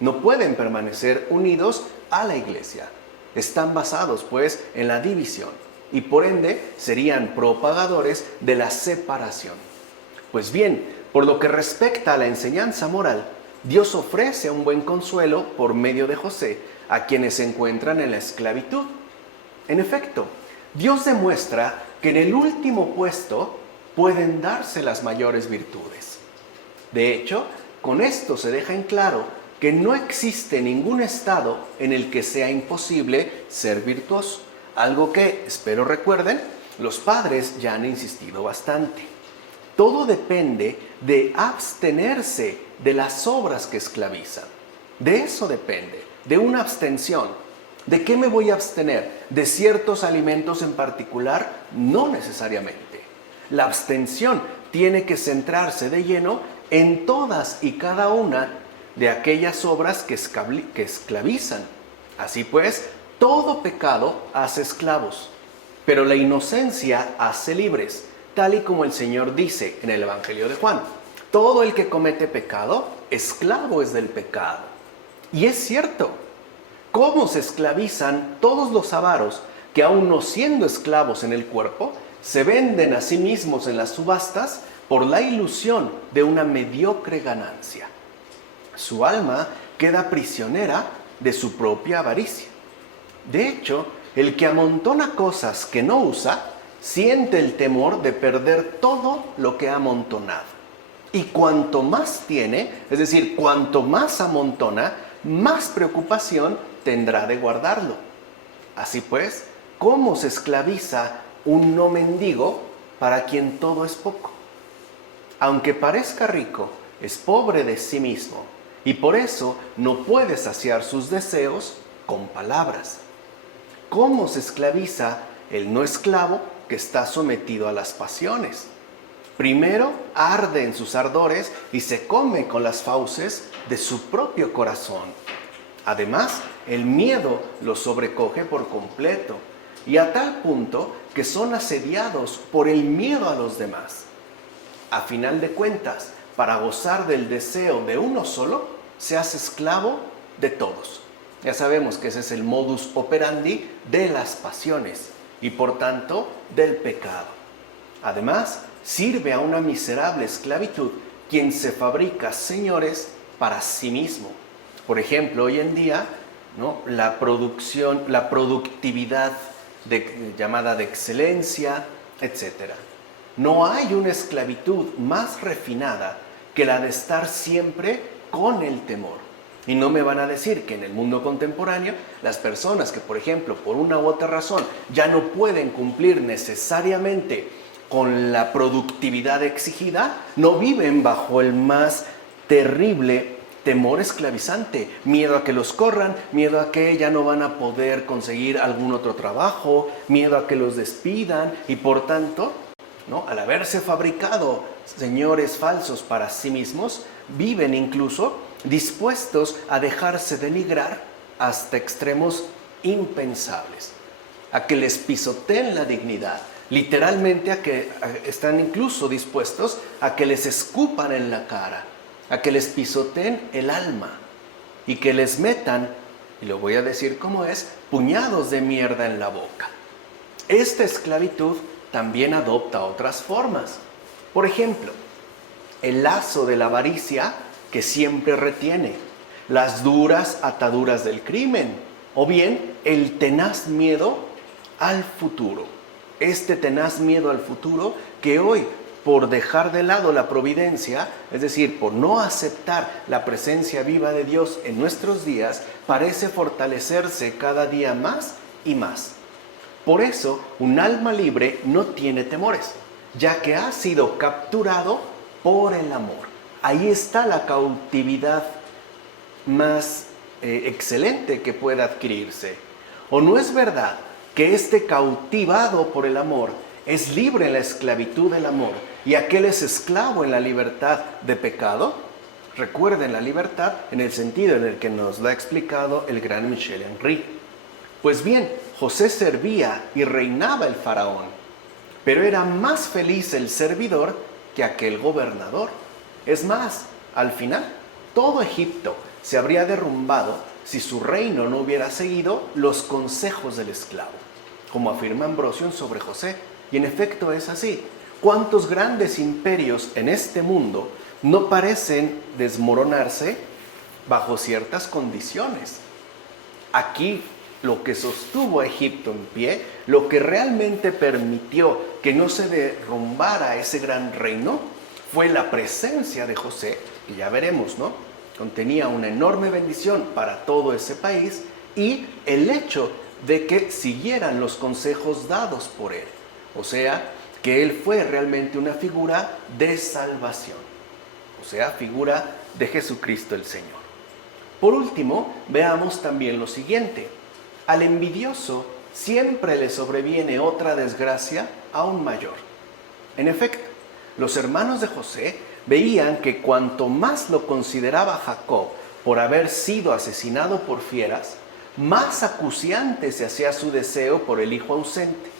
no pueden permanecer unidos a la Iglesia. Están basados, pues, en la división y por ende serían propagadores de la separación. Pues bien, por lo que respecta a la enseñanza moral, Dios ofrece un buen consuelo por medio de José a quienes se encuentran en la esclavitud. En efecto, Dios demuestra que en el último puesto pueden darse las mayores virtudes. De hecho, con esto se deja en claro que no existe ningún estado en el que sea imposible ser virtuoso, algo que, espero recuerden, los padres ya han insistido bastante. Todo depende de abstenerse de las obras que esclavizan. De eso depende, de una abstención. ¿De qué me voy a abstener? ¿De ciertos alimentos en particular? No necesariamente. La abstención tiene que centrarse de lleno en todas y cada una de aquellas obras que esclavizan. Así pues, todo pecado hace esclavos, pero la inocencia hace libres, tal y como el Señor dice en el Evangelio de Juan. Todo el que comete pecado, esclavo es del pecado. Y es cierto. ¿Cómo se esclavizan todos los avaros que aun no siendo esclavos en el cuerpo, se venden a sí mismos en las subastas por la ilusión de una mediocre ganancia? Su alma queda prisionera de su propia avaricia. De hecho, el que amontona cosas que no usa, siente el temor de perder todo lo que ha amontonado. Y cuanto más tiene, es decir, cuanto más amontona, más preocupación tendrá de guardarlo. Así pues, ¿cómo se esclaviza un no mendigo para quien todo es poco? Aunque parezca rico, es pobre de sí mismo y por eso no puede saciar sus deseos con palabras. ¿Cómo se esclaviza el no esclavo que está sometido a las pasiones? Primero arde en sus ardores y se come con las fauces de su propio corazón. Además, el miedo los sobrecoge por completo y a tal punto que son asediados por el miedo a los demás. A final de cuentas, para gozar del deseo de uno solo, se hace esclavo de todos. Ya sabemos que ese es el modus operandi de las pasiones y por tanto del pecado. Además, sirve a una miserable esclavitud quien se fabrica señores para sí mismo. Por ejemplo, hoy en día, ¿no? La productividad llamada de excelencia, etc. No hay una esclavitud más refinada que la de estar siempre con el temor. Y no me van a decir que en el mundo contemporáneo las personas que, por ejemplo, por una u otra razón ya no pueden cumplir necesariamente con la productividad exigida, no viven bajo el más terrible temor esclavizante, miedo a que los corran, miedo a que ya no van a poder conseguir algún otro trabajo, miedo a que los despidan y por tanto, ¿no?, al haberse fabricado señores falsos para sí mismos, viven incluso dispuestos a dejarse denigrar hasta extremos impensables, a que les pisoteen la dignidad, literalmente están incluso dispuestos a que les escupan en la cara, a que les pisoteen el alma y que les metan, y lo voy a decir como es, puñados de mierda en la boca. Esta esclavitud también adopta otras formas. Por ejemplo, el lazo de la avaricia que siempre retiene, las duras ataduras del crimen, o bien el tenaz miedo al futuro. Este tenaz miedo al futuro que hoy, por dejar de lado la providencia, es decir, por no aceptar la presencia viva de Dios en nuestros días, parece fortalecerse cada día más y más. Por eso, un alma libre no tiene temores, ya que ha sido capturado por el amor. Ahí está la cautividad más excelente que pueda adquirirse. ¿O no es verdad que este cautivado por el amor es libre en la esclavitud del amor y aquel es esclavo en la libertad de pecado? Recuerden la libertad en el sentido en el que nos lo ha explicado el gran Michel Henry. Pues bien, José servía y reinaba el faraón, pero era más feliz el servidor que aquel gobernador. Es más, al final, todo Egipto se habría derrumbado si su reino no hubiera seguido los consejos del esclavo, como afirma Ambrosio sobre José. Y en efecto es así. ¿Cuántos grandes imperios en este mundo no parecen desmoronarse bajo ciertas condiciones? Aquí lo que sostuvo a Egipto en pie, lo que realmente permitió que no se derrumbara ese gran reino, fue la presencia de José, que ya veremos, ¿no?, contenía una enorme bendición para todo ese país, y el hecho de que siguieran los consejos dados por él. O sea, que él fue realmente una figura de salvación. O sea, figura de Jesucristo el Señor. Por último, veamos también lo siguiente. Al envidioso siempre le sobreviene otra desgracia aún mayor. En efecto, los hermanos de José veían que cuanto más lo consideraba Jacob por haber sido asesinado por fieras, más acuciante se hacía su deseo por el hijo ausente.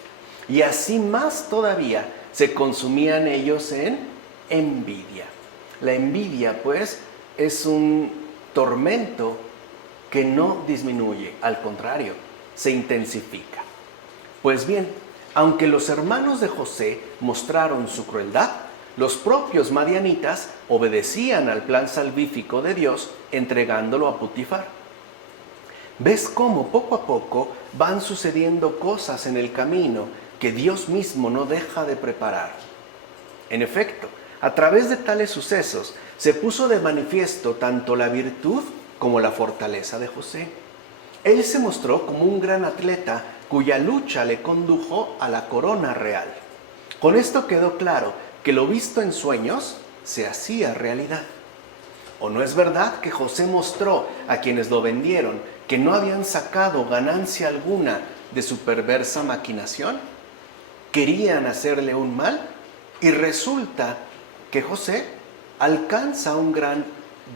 Y así más todavía se consumían ellos en envidia. La envidia, pues, es un tormento que no disminuye, al contrario, se intensifica. Pues bien, aunque los hermanos de José mostraron su crueldad, los propios madianitas obedecían al plan salvífico de Dios entregándolo a Potifar. ¿Ves cómo poco a poco van sucediendo cosas en el camino que Dios mismo no deja de preparar? En efecto, a través de tales sucesos se puso de manifiesto tanto la virtud como la fortaleza de José. Él se mostró como un gran atleta cuya lucha le condujo a la corona real. Con esto quedó claro que lo visto en sueños se hacía realidad. ¿O no es verdad que José mostró a quienes lo vendieron que no habían sacado ganancia alguna de su perversa maquinación? Querían hacerle un mal y resulta que José alcanza un gran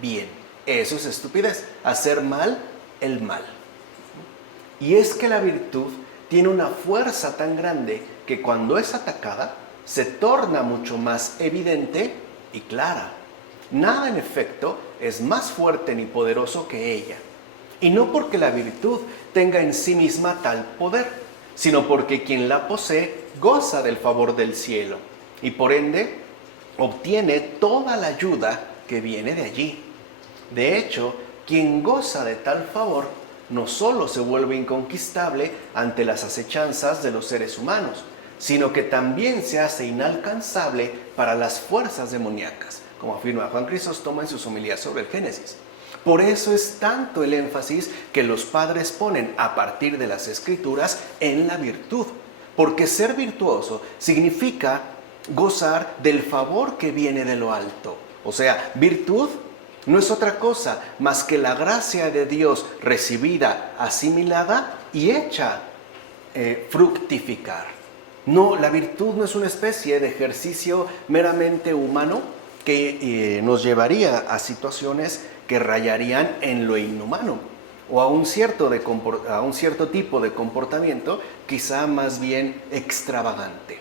bien. Eso es estupidez, hacer mal el mal. Y es que la virtud tiene una fuerza tan grande que cuando es atacada se torna mucho más evidente y clara. Nada, en efecto, es más fuerte ni poderoso que ella. Y no porque la virtud tenga en sí misma tal poder, sino porque quien la posee goza del favor del cielo y por ende obtiene toda la ayuda que viene de allí. De hecho, quien goza de tal favor no solo se vuelve inconquistable ante las acechanzas de los seres humanos, sino que también se hace inalcanzable para las fuerzas demoníacas, como afirma Juan Crisóstomo en sus homilías sobre el Génesis. Por eso es tanto el énfasis que los padres ponen a partir de las Escrituras en la virtud, porque ser virtuoso significa gozar del favor que viene de lo alto. O sea, virtud no es otra cosa más que la gracia de Dios recibida, asimilada y hecha fructificar. No, la virtud no es una especie de ejercicio meramente humano que nos llevaría a situaciones que rayarían en lo inhumano o a un cierto tipo de comportamiento quizá más bien extravagante,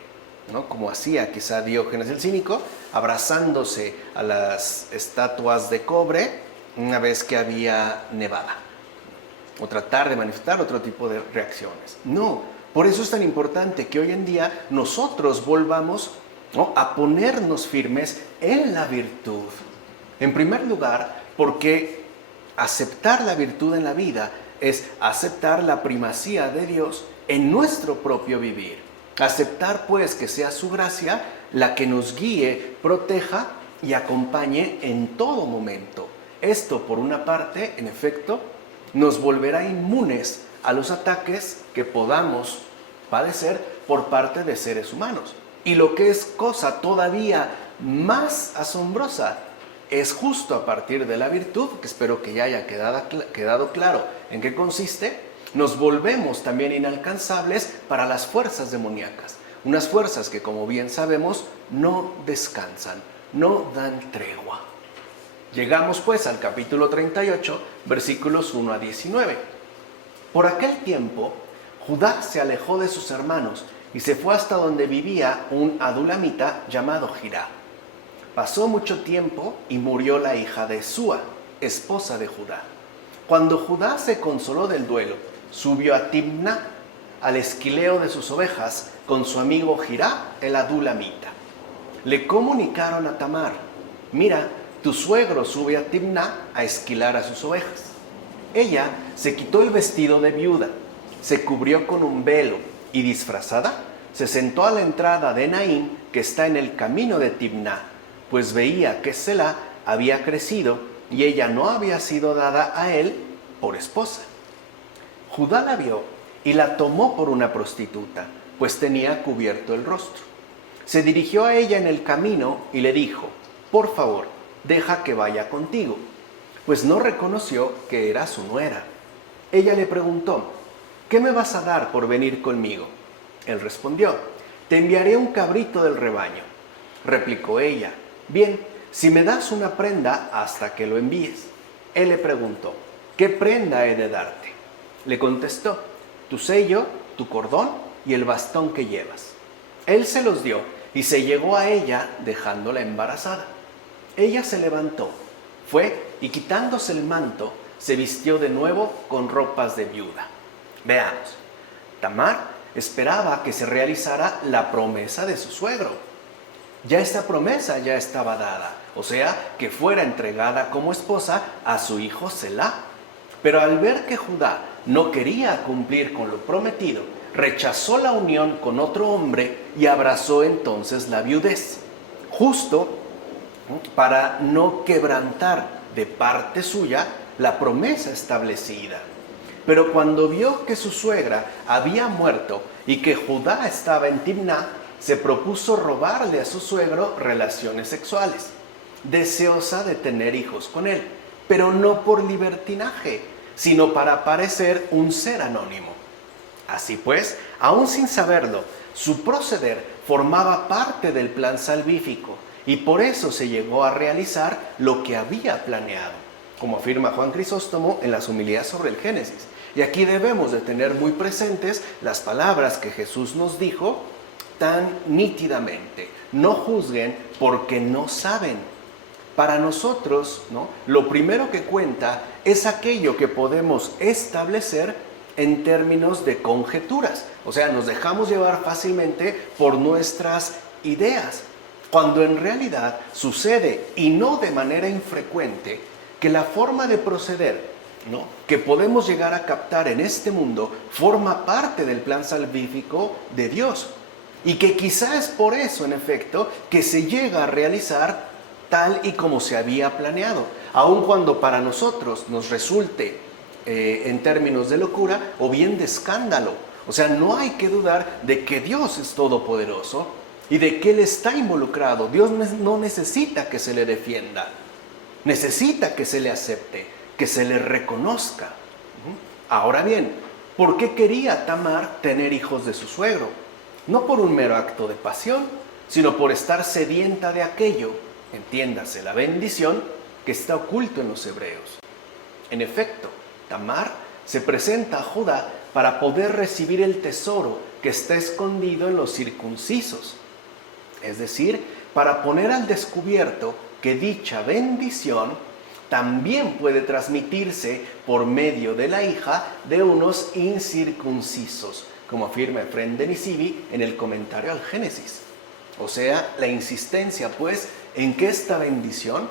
¿no? Como hacía quizá Diógenes el Cínico, abrazándose a las estatuas de cobre una vez que había nevada, o tratar de manifestar otro tipo de reacciones. No, por eso es tan importante que hoy en día nosotros volvamos, ¿no?, a ponernos firmes en la virtud. En primer lugar, porque aceptar la virtud en la vida es aceptar la primacía de Dios en nuestro propio vivir. Aceptar pues que sea su gracia la que nos guíe, proteja y acompañe en todo momento. Esto, por una parte, en efecto, nos volverá inmunes a los ataques que podamos padecer por parte de seres humanos. Y lo que es cosa todavía más asombrosa, es justo a partir de la virtud, que espero que ya haya quedado claro en qué consiste, nos volvemos también inalcanzables para las fuerzas demoníacas. Unas fuerzas que, como bien sabemos, no descansan, no dan tregua. Llegamos pues al capítulo 38, versículos 1 a 19. Por aquel tiempo, Judá se alejó de sus hermanos y se fue hasta donde vivía un adulamita llamado Jirá. Pasó mucho tiempo y murió la hija de Súa, esposa de Judá. Cuando Judá se consoló del duelo, subió a Timná, al esquileo de sus ovejas, con su amigo Jirá, el adulamita. Le comunicaron a Tamar: mira, tu suegro sube a Timná a esquilar a sus ovejas. Ella se quitó el vestido de viuda, se cubrió con un velo y, disfrazada, se sentó a la entrada de Naín, que está en el camino de Timná, pues veía que Selá había crecido y ella no había sido dada a él por esposa. Judá la vio y la tomó por una prostituta, pues tenía cubierto el rostro. Se dirigió a ella en el camino y le dijo: por favor, deja que vaya contigo, pues no reconoció que era su nuera. Ella le preguntó: ¿qué me vas a dar por venir conmigo? Él respondió: te enviaré un cabrito del rebaño. Replicó ella: bien, si me das una prenda hasta que lo envíes. Él le preguntó: ¿qué prenda he de darte? Le contestó: tu sello, tu cordón y el bastón que llevas. Él se los dio y se llegó a ella dejándola embarazada. Ella se levantó, fue y quitándose el manto, se vistió de nuevo con ropas de viuda. Veamos, Tamar esperaba que se realizara la promesa de su suegro. Ya esta promesa ya estaba dada, o sea, que fuera entregada como esposa a su hijo Selá. Pero al ver que Judá no quería cumplir con lo prometido, rechazó la unión con otro hombre y abrazó entonces la viudez, justo para no quebrantar de parte suya la promesa establecida. Pero cuando vio que su suegra había muerto y que Judá estaba en Timná, se propuso robarle a su suegro relaciones sexuales, deseosa de tener hijos con él, pero no por libertinaje, sino para parecer un ser anónimo. Así pues, aún sin saberlo, su proceder formaba parte del plan salvífico y por eso se llegó a realizar lo que había planeado, como afirma Juan Crisóstomo en las homilías sobre el Génesis. Y aquí debemos de tener muy presentes las palabras que Jesús nos dijo tan nítidamente: no juzguen porque no saben. Para nosotros, ¿no?, lo primero que cuenta es aquello que podemos establecer en términos de conjeturas. O sea, nos dejamos llevar fácilmente por nuestras ideas, cuando en realidad sucede, y no de manera infrecuente, que la forma de proceder ¿no?, que podemos llegar a captar en este mundo forma parte del plan salvífico de Dios. Y que quizá es por eso, en efecto, que se llega a realizar tal y como se había planeado, aun cuando para nosotros nos resulte en términos de locura o bien de escándalo. O sea, no hay que dudar de que Dios es todopoderoso y de que Él está involucrado. Dios no necesita que se le defienda, necesita que se le acepte, que se le reconozca. Ahora bien, ¿por qué quería Tamar tener hijos de su suegro? No por un mero acto de pasión, sino por estar sedienta de aquello, entiéndase, la bendición que está oculto en los hebreos. En efecto, Tamar se presenta a Judá para poder recibir el tesoro que está escondido en los circuncisos, es decir, para poner al descubierto que dicha bendición también puede transmitirse por medio de la hija de unos incircuncisos, como afirma Efrén de Nisibi en el comentario al Génesis. O sea, la insistencia pues en que esta bendición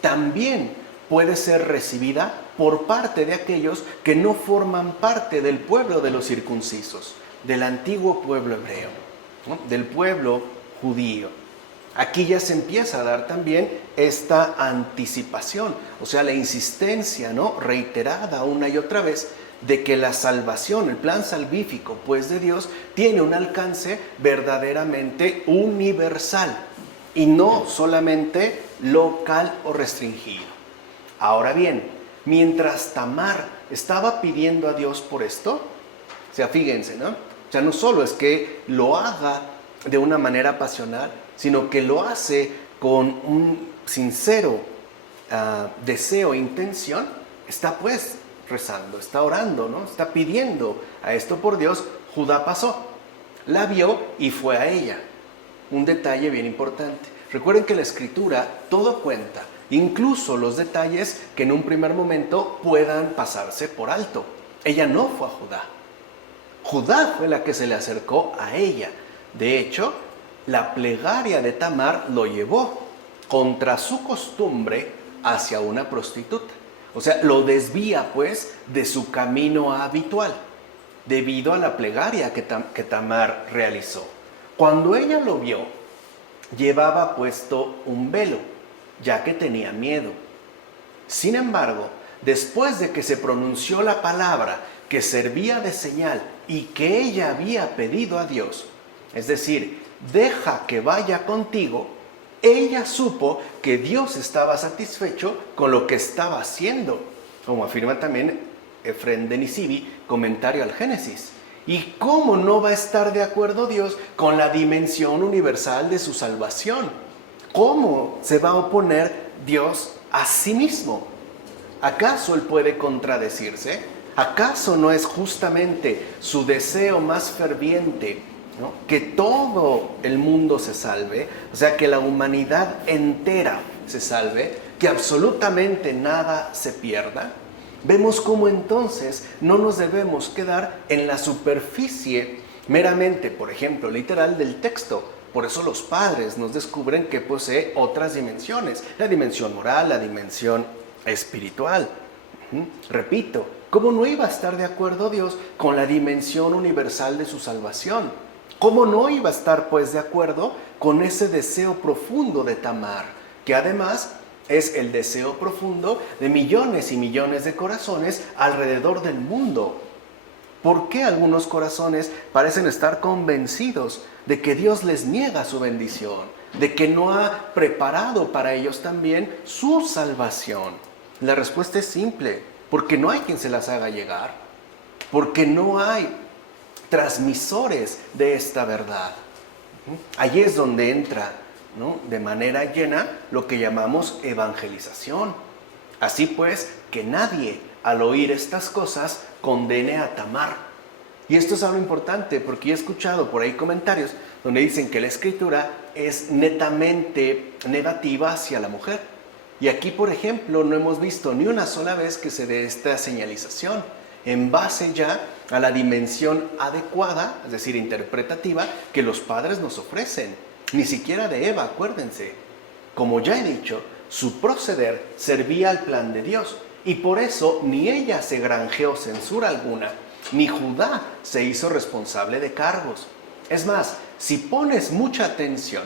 también puede ser recibida por parte de aquellos que no forman parte del pueblo de los circuncisos, del antiguo pueblo hebreo, ¿no?, del pueblo judío. Aquí ya se empieza a dar también esta anticipación, o sea, la insistencia, ¿no?, reiterada una y otra vez de que la salvación, el plan salvífico pues de Dios, tiene un alcance verdaderamente universal y no solamente local o restringido. Ahora bien, mientras Tamar estaba pidiendo a Dios por esto, o sea, fíjense, ¿no? O sea, no solo es que lo haga de una manera pasional, sino que lo hace con un sincero deseo e intención, está pues rezando, está orando, ¿no?, está pidiendo a esto por Dios. Judá pasó, la vio y fue a ella. Un detalle bien importante. Recuerden que la Escritura todo cuenta, incluso los detalles que en un primer momento puedan pasarse por alto. Ella no fue a Judá. Judá fue la que se le acercó a ella. De hecho, la plegaria de Tamar lo llevó contra su costumbre hacia una prostituta. O sea, lo desvía pues de su camino habitual, debido a la plegaria que Tamar realizó. Cuando ella lo vio, llevaba puesto un velo, ya que tenía miedo. Sin embargo, después de que se pronunció la palabra que servía de señal y que ella había pedido a Dios, es decir, deja que vaya contigo, ella supo que Dios estaba satisfecho con lo que estaba haciendo, como afirma también Efrén de Nisibi, comentario al Génesis. ¿Y cómo no va a estar de acuerdo Dios con la dimensión universal de su salvación? ¿Cómo se va a oponer Dios a sí mismo? ¿Acaso Él puede contradecirse? ¿Acaso no es justamente su deseo más ferviente, ¿no?, que todo el mundo se salve? O sea, que la humanidad entera se salve, que absolutamente nada se pierda. Vemos cómo entonces no nos debemos quedar en la superficie meramente, por ejemplo, literal del texto. Por eso los padres nos descubren que posee otras dimensiones, la dimensión moral, la dimensión espiritual. Repito, ¿cómo no iba a estar de acuerdo Dios con la dimensión universal de su salvación? ¿Cómo no iba a estar pues de acuerdo con ese deseo profundo de Tamar, que además es el deseo profundo de millones y millones de corazones alrededor del mundo? ¿Por qué algunos corazones parecen estar convencidos de que Dios les niega su bendición, de que no ha preparado para ellos también su salvación? La respuesta es simple: porque no hay quien se las haga llegar, porque no hay transmisores de esta verdad. Allí es donde entra, ¿no?, de manera llena lo que llamamos evangelización. Así pues, que nadie al oír estas cosas condene a Tamar. Y esto es algo importante, porque he escuchado por ahí comentarios donde dicen que la Escritura es netamente negativa hacia la mujer. Y aquí, por ejemplo, no hemos visto ni una sola vez que se dé esta señalización en base ya a la dimensión adecuada, es decir, interpretativa, que los padres nos ofrecen. Ni siquiera de Eva, acuérdense. Como ya he dicho, su proceder servía al plan de Dios y por eso ni ella se granjeó censura alguna, ni Judá se hizo responsable de cargos. Es más, si pones mucha atención,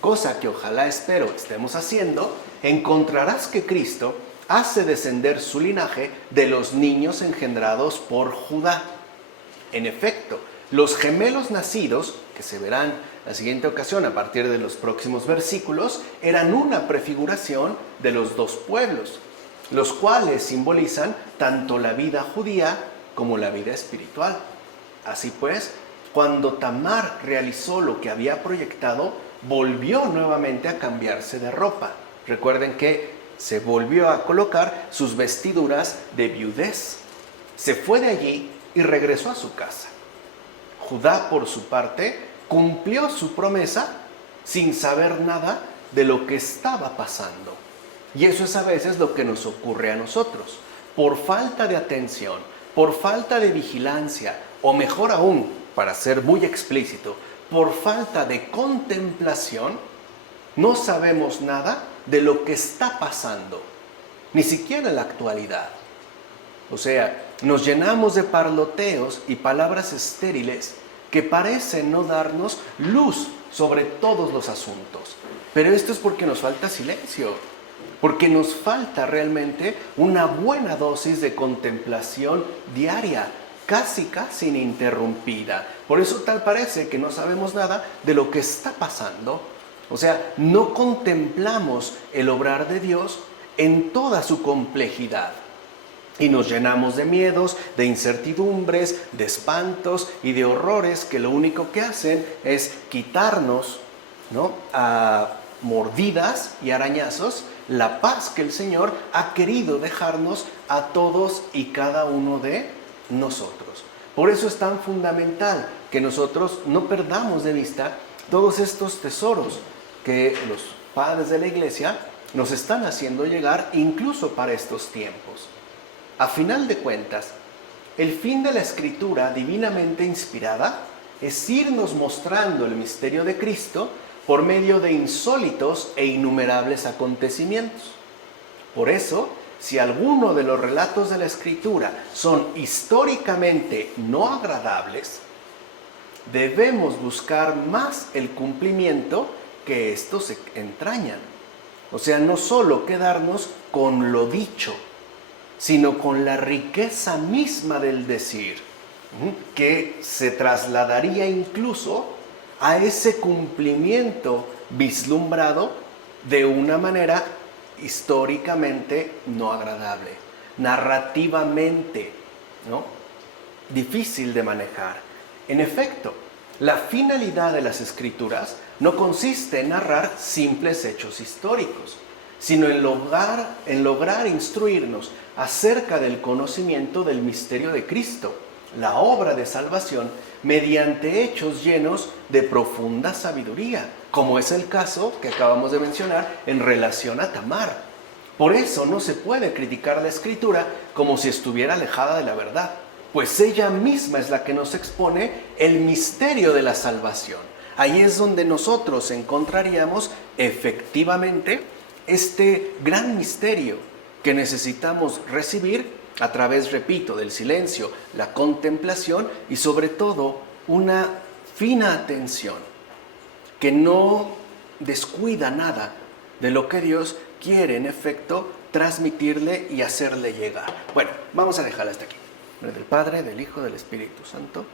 cosa que ojalá espero estemos haciendo, encontrarás que Cristo hace descender su linaje de los niños engendrados por Judá. En efecto, los gemelos nacidos, que se verán la siguiente ocasión a partir de los próximos versículos, eran una prefiguración de los dos pueblos, los cuales simbolizan tanto la vida judía como la vida espiritual. Así pues, cuando Tamar realizó lo que había proyectado, volvió nuevamente a cambiarse de ropa. Recuerden que se volvió a colocar sus vestiduras de viudez. Se fue de allí y regresó a su casa. Judá, por su parte, cumplió su promesa sin saber nada de lo que estaba pasando. Y eso es a veces lo que nos ocurre a nosotros. Por falta de atención, por falta de vigilancia, o mejor aún, para ser muy explícito, por falta de contemplación, no sabemos nada de lo que está pasando, ni siquiera en la actualidad. O sea, nos llenamos de parloteos y palabras estériles que parecen no darnos luz sobre todos los asuntos. Pero esto es porque nos falta silencio, porque nos falta realmente una buena dosis de contemplación diaria, casi ininterrumpida. Por eso tal parece que no sabemos nada de lo que está pasando. O sea, no contemplamos el obrar de Dios en toda su complejidad. Y nos llenamos de miedos, de incertidumbres, de espantos y de horrores que lo único que hacen es quitarnos, ¿no?, a mordidas y arañazos la paz que el Señor ha querido dejarnos a todos y cada uno de nosotros. Por eso es tan fundamental que nosotros no perdamos de vista todos estos tesoros que los padres de la iglesia nos están haciendo llegar incluso para estos tiempos. A final de cuentas, el fin de la escritura divinamente inspirada es irnos mostrando el misterio de Cristo por medio de insólitos e innumerables acontecimientos. Por eso, si alguno de los relatos de la escritura son históricamente no agradables, debemos buscar más el cumplimiento que estos entrañan. O sea, no solo quedarnos con lo dicho, sino con la riqueza misma del decir, que se trasladaría incluso a ese cumplimiento vislumbrado de una manera históricamente no agradable, narrativamente, ¿no?, difícil de manejar. En efecto, la finalidad de las escrituras no consiste en narrar simples hechos históricos, sino en lograr instruirnos acerca del conocimiento del misterio de Cristo, la obra de salvación, mediante hechos llenos de profunda sabiduría, como es el caso que acabamos de mencionar en relación a Tamar. Por eso no se puede criticar la Escritura como si estuviera alejada de la verdad, pues ella misma es la que nos expone el misterio de la salvación. Ahí es donde nosotros encontraríamos efectivamente este gran misterio que necesitamos recibir a través, repito, del silencio, la contemplación y sobre todo una fina atención que no descuida nada de lo que Dios quiere en efecto transmitirle y hacerle llegar. Bueno, vamos a dejarla hasta aquí. En nombre del Padre, del Hijo, del Espíritu Santo.